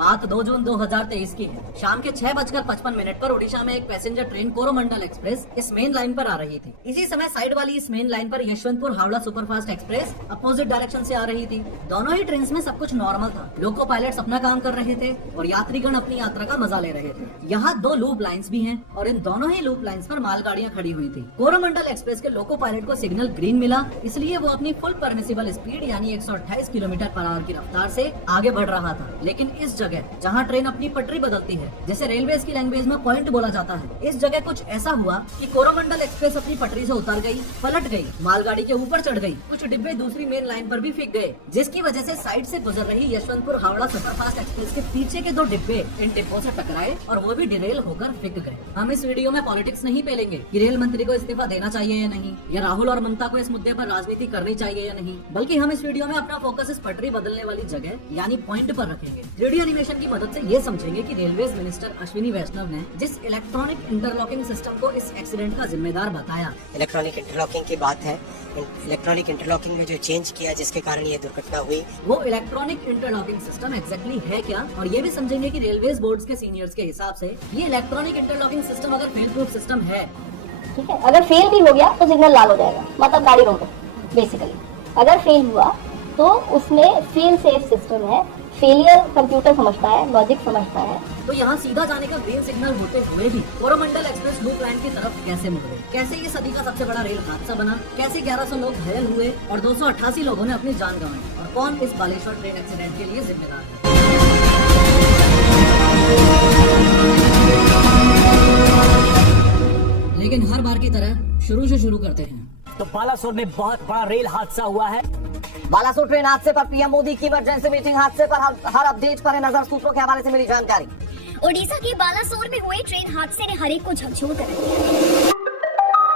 बात 2 जून 2023 की है। शाम के 6:55 पर ओडिशा में एक पैसेंजर ट्रेन कोरोमंडल एक्सप्रेस इस मेन लाइन पर आ रही थी। इसी समय साइड वाली इस मेन लाइन पर Yeshwantpur Howrah superfast express opposite direction से आ रही थी। दोनों ही ट्रेन में सब कुछ नॉर्मल था। लोको पायलट्स अपना काम कर रहे थे और यात्रीगण अपनी यात्रा का मजा ले रहे थे। यहाँ 2 लूप लाइन्स भी हैं और इन दोनों ही लूप लाइन्स पर मालगाड़ियाँ खड़ी हुई थी। कोरोमंडल एक्सप्रेस के लोको पायलट को सिग्नल ग्रीन मिला, इसलिए वो अपनी फुल परमिसिबल स्पीड यानी 128 किलोमीटर पर आवर की रफ्तार से आगे बढ़ रहा था। लेकिन इस जगह जहाँ ट्रेन अपनी पटरी बदलती है, जैसे रेलवेज की लैंग्वेज में पॉइंट बोला जाता है, इस जगह कुछ ऐसा हुआ कि कोरोमंडल एक्सप्रेस अपनी पटरी से उतर गई, पलट गई, मालगाड़ी के ऊपर चढ़ गई। कुछ डिब्बे दूसरी मेन लाइन पर भी फेंक गए, जिसकी वजह से साइड से गुजर रही यशवंतपुर हावड़ा सुपरफास्ट एक्सप्रेस के पीछे के 2 डिब्बे इन डिब्बों से टकराए और वो भी डिरेल होकर फेंक गए। हम इस वीडियो में पॉलिटिक्स नहीं पेलेंगे कि रेल मंत्री को इस्तीफा देना चाहिए या नहीं, या राहुल और ममता को इस मुद्दे पर राजनीति करनी चाहिए या नहीं, बल्कि हम इस वीडियो में अपना फोकस इस पटरी बदलने वाली जगह यानी पॉइंट पर रखेंगे। 3D एनिमेशन की मदद से ये समझेंगे कि रेलवेज मिनिस्टर अश्विनी वैष्णव ने जिस इलेक्ट्रॉनिक इंटरलॉकिंग सिस्टम को इस एक्सीडेंट का जिम्मेदार बताया। इलेक्ट्रॉनिक इंटरलॉकिंग की बात है। इलेक्ट्रॉनिक इंटरलॉकिंग में जो चेंज किया जिसके कारण ये दुर्घटना हुई, वो इलेक्ट्रॉनिक इंटरलॉकिंग सिस्टम एग्जैक्टली है क्या, और ये भी समझेंगे कि रेलवेज बोर्ड के सीनियर्स के हिसाब से ये इलेक्ट्रॉनिक इंटरलॉकिंग सिस्टम अगर फेल प्रूफ सिस्टम है, ठीक है, अगर फेल भी हो गया तो सिग्नल लाल हो जाएगा, मतलब गाड़ी रोको। बेसिकली अगर फेल हुआ तो उसमें फेल सेफ सिस्टम है, फेलियर कंप्यूटर समझता है, लॉजिक समझता है। तो यहाँ सीधा जाने का ग्रीन सिग्नल होते हुए भी कोरोमंडल एक्सप्रेस लूप लाइन की तरफ कैसे मुड़ गई? कैसे ये सदी का सबसे बड़ा रेल हादसा बना? कैसे 1100 लोग घायल हुए और 288 लोगों ने अपनी जान गंवाई? और कौन इस बालेश्वर ट्रेन एक्सीडेंट के लिए जिम्मेदार है? लेकिन हर बार की तरह शुरू से शुरू करते हैं। तो बालासोर में बहुत बड़ा रेल हादसा हुआ है। बालासोर ट्रेन हादसे पर पीएम मोदी की इमरजेंसी मीटिंग। हादसे पर हर अपडेट पर नजर, सूत्रों के हवाले से मिली जानकारी। ओडिशा के बालासोर में हुए ट्रेन हादसे ने हर एक को झकझोर कर रख दिया।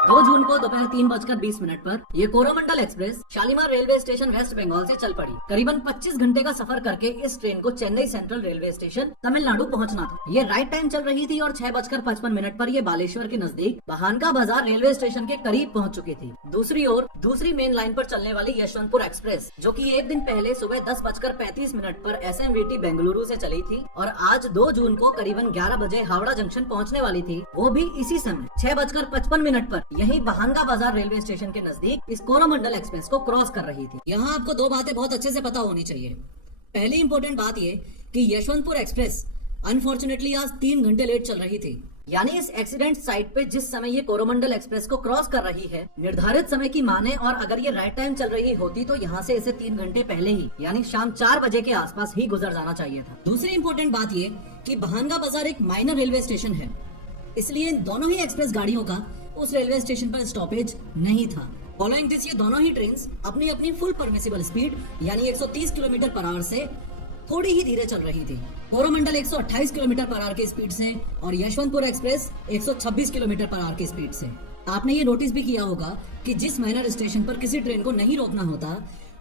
2 जून को दोपहर 3:20 पर ये Coromandel express Shalimar railway station West Bengal से चल पड़ी। करीबन 25 घंटे का सफर करके इस ट्रेन को Chennai central railway station Tamil Nadu पहुंचना था। ये राइट टाइम चल रही थी और 6:55 पर ये बालेश्वर के नजदीक बहानका बाजार रेलवे स्टेशन के करीब पहुंच चुकी थी। दूसरी ओर दूसरी मेन लाइन पर चलने वाली यशवंतपुर एक्सप्रेस, जो कि एक दिन पहले सुबह 10:35 पर SMVT बेंगलुरु से चली थी और आज 2 जून को करीबन 11 बजे हावड़ा जंक्शन पहुंचने वाली थी, वो भी इसी समय 6:55 पर यही बहानगा बाजार रेलवे स्टेशन के नजदीक इस कोरोमंडल एक्सप्रेस को क्रॉस कर रही थी। यहाँ आपको 2 बातें बहुत अच्छे से पता होनी चाहिए। पहली इंपॉर्टेंट बात ये कि यशवंतपुर एक्सप्रेस अनफॉर्चुनेटली आज 3 घंटे लेट चल रही थी। यानी इस एक्सीडेंट साइट पे जिस समय ये कोरोमंडल एक्सप्रेस को क्रॉस कर रही है, निर्धारित समय की माने और अगर ये राइट टाइम चल रही होती तो यहाँ से इसे 3 घंटे पहले ही यानी शाम 4 बजे के आसपास ही गुजर जाना चाहिए था। दूसरी इंपॉर्टेंट बात ये कि बहानगा बाजार एक माइनर रेलवे स्टेशन है, इसलिए दोनों ही एक्सप्रेस गाड़ियों का उस रेलवे स्टेशन पर स्टॉपेज नहीं था। फॉलोइंग दिस ये दोनों ही ट्रेन्स अपनी अपनी फुल परमिसिबल स्पीड यानी 130 किलोमीटर पर आवर से थोड़ी ही धीरे चल रही थी। कोरोमंडल 128 किलोमीटर पर आवर की स्पीड से और Yeshwantpur express 126 kilometre per hour की स्पीड से। आपने ये नोटिस भी किया होगा कि जिस माइनर स्टेशन पर किसी ट्रेन को नहीं रोकना होता,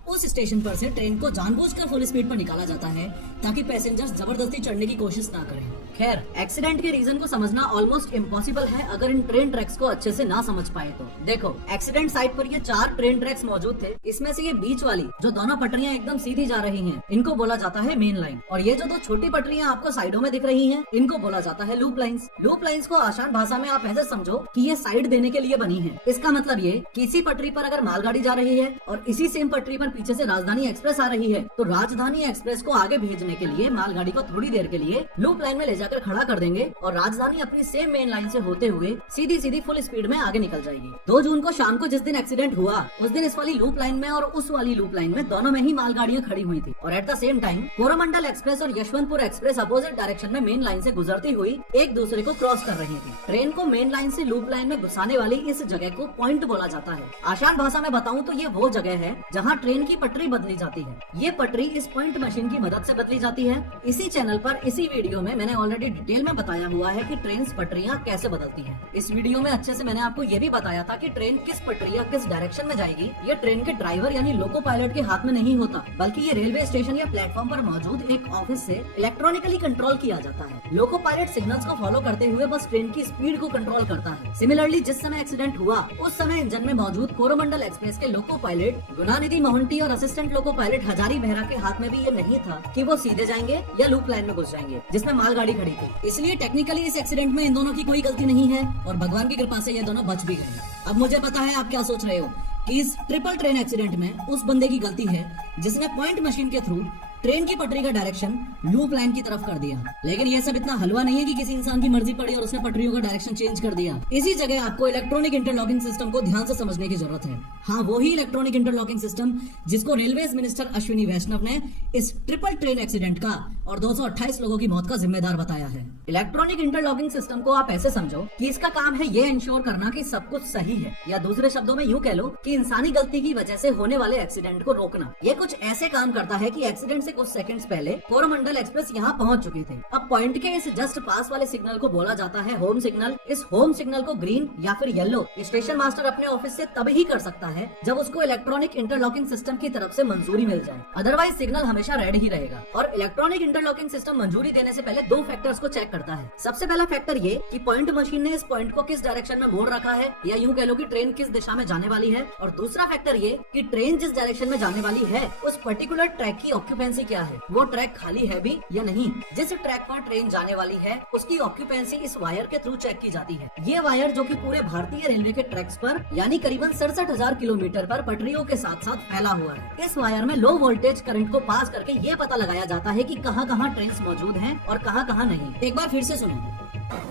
उस स्टेशन पर से ट्रेन को जानबूझकर फुल स्पीड पर निकाला जाता है ताकि पैसेंजर्स जबरदस्ती चढ़ने की कोशिश ना करें। खैर, एक्सीडेंट के रीजन को समझना ऑलमोस्ट इम्पॉसिबल है अगर इन ट्रेन ट्रैक्स को अच्छे से ना समझ पाए तो। देखो, एक्सीडेंट साइट पर ये 4 ट्रेन ट्रैक्स मौजूद थे। इसमें से ये बीच वाली जो दोनों पटरियां एकदम सीधी जा रही हैं, इनको बोला जाता है मेन लाइन, और ये जो 2 छोटी पटरियां आपको साइडों में दिख रही हैं, इनको बोला जाता है लूप लाइंस। लूप लाइंस को आसान भाषा में आप ऐसे समझो कि ये साइड देने के लिए बनी है। इसका मतलब ये कि इसी पटरी पर अगर मालगाड़ी जा रही है और इसी सेम पटरी पर पीछे से राजधानी एक्सप्रेस आ रही है, तो राजधानी एक्सप्रेस को आगे भेजने के लिए मालगाड़ी को थोड़ी देर के लिए लूप लाइन में ले जाकर खड़ा कर देंगे और राजधानी अपनी सेम मेन लाइन से होते हुए सीधी सीधी फुल स्पीड में आगे निकल जाएगी। 2 जून को शाम को जिस दिन एक्सीडेंट हुआ, उस दिन इस वाली लूप लाइन में और उस वाली लूप लाइन में दोनों में ही मालगाड़ियां खड़ी हुई थी और at the same time Coromandel express और यशवंतपुर एक्सप्रेस अपोजिट डायरेक्शन में मेन लाइन से गुजरती हुई एक दूसरे को क्रॉस कर रही थी। ट्रेन को मेन लाइन से लूप लाइन में घुसाने वाली इस जगह को पॉइंट बोला जाता है। आसान भाषा में बताऊं तो ये वो जगह है जहाँ ट्रेन की पटरी बदली जाती है। ये पटरी इस पॉइंट मशीन की मदद से बदली जाती है। इसी चैनल पर इसी वीडियो में मैंने ऑलरेडी डिटेल में बताया हुआ है कि ट्रेन पटरियां कैसे बदलती हैं। इस वीडियो में अच्छे से मैंने आपको ये भी बताया था कि ट्रेन किस पटरी या किस डायरेक्शन में जाएगी ये ट्रेन के ड्राइवर यानी लोको पायलट के हाथ में नहीं होता, बल्कि ये रेलवे स्टेशन या प्लेटफॉर्म पर मौजूद एक ऑफिस से इलेक्ट्रॉनिकली कंट्रोल किया जाता है। लोको पायलट सिग्नल्स को फॉलो करते हुए बस ट्रेन की स्पीड को कंट्रोल करता है। सिमिलरली जिस समय एक्सीडेंट हुआ उस समय इंजन में मौजूद कोरोमंडल एक्सप्रेस के लोको पायलट गुणानिधि मोहंती सिक्योरिटी और assistant loco pilot Hazari Mehra के हाथ में भी ये नहीं था कि वो सीधे जाएंगे या लूप लाइन में घुस जाएंगे जिसमें मालगाड़ी खड़ी थी। इसलिए टेक्निकली इस एक्सीडेंट में इन दोनों की कोई गलती नहीं है और भगवान की कृपा से ये दोनों बच भी गए। अब मुझे पता है आप क्या सोच रहे हो कि इस ट्रिपल ट्रेन एक्सीडेंट में उस बंदे की गलती है जिसने पॉइंट मशीन के थ्रू ट्रेन की पटरी का डायरेक्शन लूप लाइन की तरफ कर दिया। लेकिन ये सब इतना हलवा नहीं है कि किसी इंसान की मर्जी पड़ी और उसने पटरियों का डायरेक्शन चेंज कर दिया। इसी जगह आपको इलेक्ट्रॉनिक इंटरलॉकिंग सिस्टम को ध्यान से समझने की जरूरत है। हाँ, वही इलेक्ट्रॉनिक इंटरलॉकिंग सिस्टम जिसको रेलवेज मिनिस्टर अश्विनी वैष्णव ने इस ट्रिपल ट्रेन एक्सीडेंट का और 228 लोगों की मौत का जिम्मेदार बताया है। इलेक्ट्रॉनिक इंटरलॉकिंग सिस्टम को आप ऐसे समझो कि इसका काम है ये इंश्योर करना कि सब कुछ सही है, या दूसरे शब्दों में यूँ कह लो कि इंसानी गलती की वजह से होने वाले एक्सीडेंट को रोकना। ये कुछ ऐसे काम करता है कि एक्सीडेंट से कुछ सेकंड्स पहले कोरोमंडल एक्सप्रेस यहाँ पहुँच चुकी थी। अब पॉइंट के इस जस्ट पास वाले सिग्नल को बोला जाता है होम सिग्नल। इस होम सिग्नल को ग्रीन या फिर येलो स्टेशन मास्टर अपने ऑफिस से तब ही कर सकता है जब उसको इलेक्ट्रॉनिक इंटरलॉकिंग सिस्टम की तरफ से मंजूरी मिल जाए, अदरवाइज सिग्नल हमेशा रेड ही रहेगा। और इलेक्ट्रॉनिक इंटरलॉकिंग सिस्टम मंजूरी देने से पहले दो फैक्टर्स को चेक करता है। सबसे पहला फैक्टर ये कि पॉइंट मशीन ने इस पॉइंट को किस डायरेक्शन में मोड़ रखा है, या यूँ कह लो कि ट्रेन किस दिशा में जाने वाली है। और दूसरा फैक्टर ये कि ट्रेन जिस डायरेक्शन में जाने वाली है उस पर्टिकुलर ट्रैक की ऑक्यूपेंसी क्या है, वो ट्रैक खाली है भी या नहीं। जिस ट्रैक पर ट्रेन जाने वाली है उसकी ऑक्यूपेंसी इस वायर के थ्रू चेक की जाती है। ये वायर जो कि पूरे भारतीय रेलवे के ट्रैक्स पर यानी करीबन 67,000 किलोमीटर पर पटरियों के साथ साथ फैला हुआ है। इस वायर में लो वोल्टेज करंट को पास करके ये पता लगाया जाता है कि कहाँ ट्रेन मौजूद हैं और कहाँ नहीं। एक बार फिर से सुनो।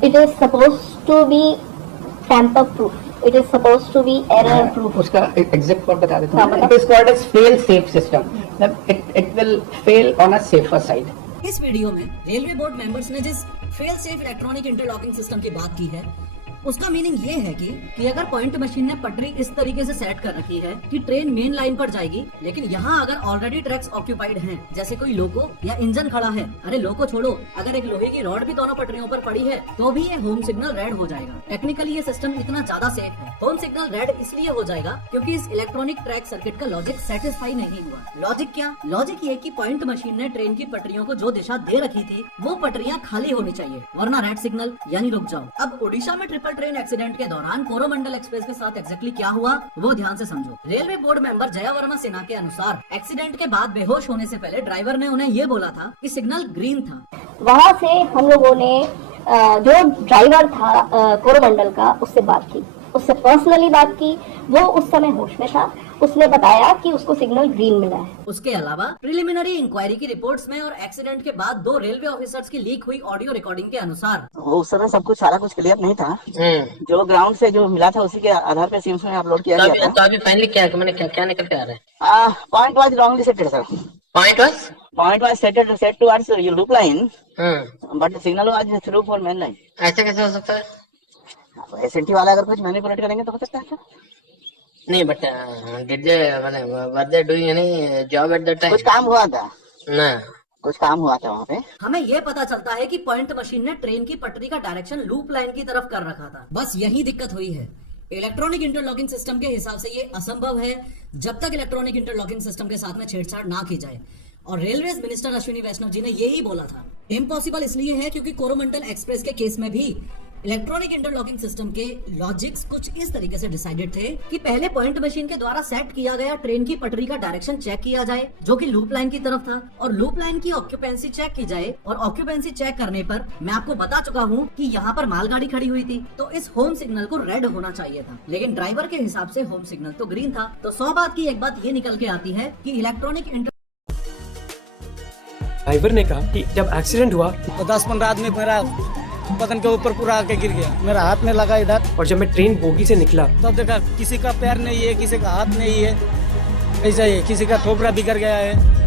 It is supposed to be tamper proof. It is supposed to be error proof. उसका एग्जैक्ट कोड बता देता हाँ, हूँ। बताओ। It is called as fail safe system. It will fail on a safer side. इस वीडियो में railway board members ने जिस fail safe electronic interlocking system की बात की है उसका मीनिंग ये है कि अगर पॉइंट मशीन ने पटरी इस तरीके से सेट कर रखी है कि ट्रेन मेन लाइन पर जाएगी, लेकिन यहाँ अगर ऑलरेडी ट्रैक्स ऑक्यूपाइड हैं, जैसे कोई लोको या इंजन खड़ा है, अरे लोको छोड़ो, अगर एक लोहे की रॉड भी दोनों पटरियों पर पड़ी है तो भी ये होम सिग्नल रेड हो जाएगा। टेक्निकली ये सिस्टम इतना ज्यादा सेफ है। होम सिग्नल रेड इसलिए हो जाएगा क्योंकि इस इलेक्ट्रॉनिक ट्रैक सर्किट का लॉजिक सेटिस्फाई नहीं हुआ। लॉजिक क्या? लॉजिक ये कि पॉइंट मशीन ने ट्रेन की पटरियों को जो दिशा दे रखी थी वो पटरियां खाली होनी चाहिए, वरना रेड सिग्नल यानी रुक जाओ। अब ओडिशा में ट्रिपल ट्रेन एक्सीडेंट के दौरान कोरोमंडल एक्सप्रेस के साथ एग्जैक्टली क्या हुआ वो ध्यान से समझो। Railway board member Jaya Verma Sinha के अनुसार एक्सीडेंट के बाद बेहोश होने से पहले ड्राइवर ने उन्हें ये बोला था कि सिग्नल ग्रीन था। वहाँ से हम लोगों ने जो ड्राइवर था कोरोमंडल का उससे बात की, उससे पर्सनली बात की। वो उस समय होश में था। उसने बताया कि उसको सिग्नल ग्रीन मिला है। उसके अलावा प्रिलिमिनरी इंक्वायरी की रिपोर्ट्स में और एक्सीडेंट के बाद 2 रेलवे ऑफिसर्स की लीक हुई ऑडियो रिकॉर्डिंग के अनुसार उस समय सब कुछ सारा कुछ क्लियर नहीं था। जो ग्राउंड से जो मिला था उसी के आधार पे सिम्स में अपलोड किया गया था। तो अभी फाइनली क्या निकल के आ रहा है? Point was wrongly settled sir. Point was set towards your loop line, but signal was through for main line. ऐसा कैसे हो सकता है? एसएनटी वाला अगर कुछ मैनिपुलेट करेंगे तो हो सकता है। नहीं, but did they were they doing any job at that time? कुछ काम हुआ था ना, कुछ काम हुआ था वहाँ पे। हमें ये पता चलता है कि पॉइंट मशीन ने ट्रेन की पटरी का डायरेक्शन लूप लाइन की तरफ कर रखा था। बस यही दिक्कत हुई है। इलेक्ट्रॉनिक इंटरलॉकिंग सिस्टम के हिसाब से ये असंभव है जब तक इलेक्ट्रॉनिक इंटरलॉकिंग सिस्टम के साथ में छेड़छाड़ ना की जाए। और रेलवेज मिनिस्टर अश्विनी वैष्णव जी ने यही बोला था। इम्पॉसिबल इसलिए है क्योंकि कोरोमंडल एक्सप्रेस के केस में भी इलेक्ट्रॉनिक इंटरलॉकिंग सिस्टम के लॉजिक्स कुछ इस तरीके से डिसाइडेड थे कि पहले पॉइंट मशीन के द्वारा सेट किया गया ट्रेन की पटरी का डायरेक्शन चेक किया जाए जो कि लूप लाइन की तरफ था, और लूप लाइन की ऑक्यूपेंसी चेक की जाए। और ऑक्यूपेंसी चेक करने पर मैं आपको बता चुका हूँ कि यहाँ पर मालगाड़ी खड़ी हुई थी, तो इस होम सिग्नल को रेड होना चाहिए था, लेकिन ड्राइवर के हिसाब से होम सिग्नल तो ग्रीन था। तो 100 बात की एक बात ये निकल के आती है कि इलेक्ट्रॉनिक ड्राइवर ने कहा कि जब एक्सीडेंट हुआ तो 10-15 आदमी मेरा बदन के ऊपर पूरा आके गिर गया, मेरा हाथ में लगा इधर। और जब मैं ट्रेन बोगी से निकला तब देखा किसी का पैर नहीं है, किसी का हाथ नहीं है, ऐसा ही किसी का थोपड़ा बिगड़ गया है।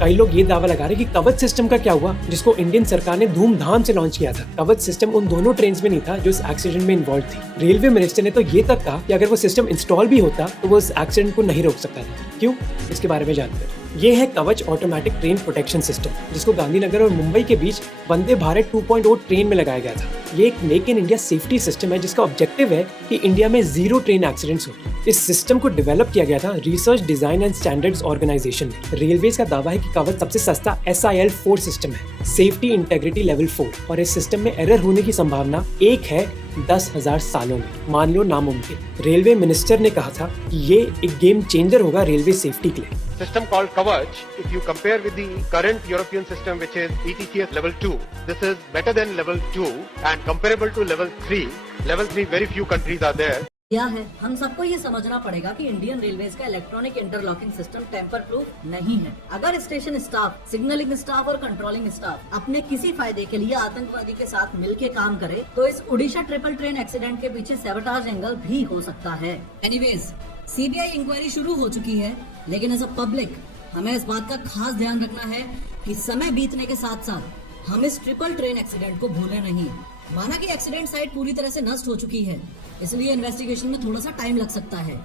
कई लोग ये दावा लगा रहे कि कवच सिस्टम का क्या हुआ, जिसको इंडियन सरकार ने धूमधाम से लॉन्च किया था। कवच सिस्टम उन दोनों ट्रेन में नहीं था जो इस एक्सीडेंट में इन्वॉल्व थी। रेलवे मिनिस्टर ने तो ये तक कहा कि अगर वो सिस्टम इंस्टॉल भी होता तो वो इस एक्सीडेंट को नहीं रोक सकता था। क्यों? इसके बारे में जानते हैं। ये है कवच ऑटोमेटिक ट्रेन प्रोटेक्शन सिस्टम, जिसको गांधीनगर और मुंबई के बीच वंदे भारत 2.0 ट्रेन में लगाया गया था। ये एक make in India safety system है जिसका ऑब्जेक्टिव है कि इंडिया में 0 ट्रेन एक्सीडेंट्स हो। इस सिस्टम को डेवलप किया गया था research design and standards organisation में। रेलवेज का दावा है कि कवच सबसे सस्ता SIL 4 सिस्टम है, सेफ्टी इंटेग्रिटी लेवल 4, और इस सिस्टम में एरर होने की संभावना 1 है 10,000 सालों में, मान लो नामुमकिन। रेलवे मिनिस्टर ने कहा था कि ये एक गेम चेंजर होगा रेलवे सेफ्टी के लिए। System called Kavach, if you compare with the current European system which is ETCS level 2, this is better than level 2 and comparable to level 3. Level 3 very few countries are there. क्या है, हम सबको ये समझना पड़ेगा कि इंडियन रेलवेज का electronic interlocking system tamper proof नहीं है। अगर स्टेशन स्टाफ, सिग्नलिंग स्टाफ और कंट्रोलिंग स्टाफ अपने किसी फायदे के लिए आतंकवादी के साथ मिलके काम करे तो इस उड़ीसा ट्रिपल ट्रेन एक्सीडेंट के पीछे सैबोटाज एंगल भी हो सकता है। एनीवेज, CBI इंक्वायरी शुरू हो चुकी है, लेकिन एज अ पब्लिक हमें इस बात का खास ध्यान रखना है कि समय बीतने के साथ साथ हम इस ट्रिपल ट्रेन एक्सीडेंट को भूले नहीं। माना कि एक्सीडेंट साइट पूरी तरह से नष्ट हो चुकी है, इसलिए इन्वेस्टिगेशन में थोड़ा सा टाइम लग सकता है,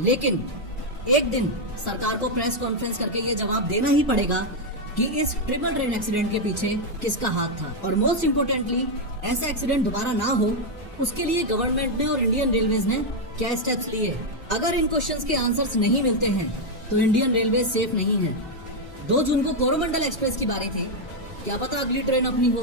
लेकिन एक दिन सरकार को प्रेस कॉन्फ्रेंस करके ये जवाब देना ही पड़ेगा कि इस ट्रिपल ट्रेन एक्सीडेंट के पीछे किसका हाथ था। और मोस्ट इम्पोर्टेंटली, ऐसा एक्सीडेंट दोबारा ना हो उसके लिए गवर्नमेंट ने और इंडियन रेलवेज ने क्या स्टेप्स लिए। अगर इन क्वेश्चंस के आंसर्स नहीं मिलते हैं तो इंडियन रेलवे सेफ नहीं है। 2 जून को कोरोमंडल एक्सप्रेस की बारी थी, क्या पता अगली ट्रेन अपनी हो।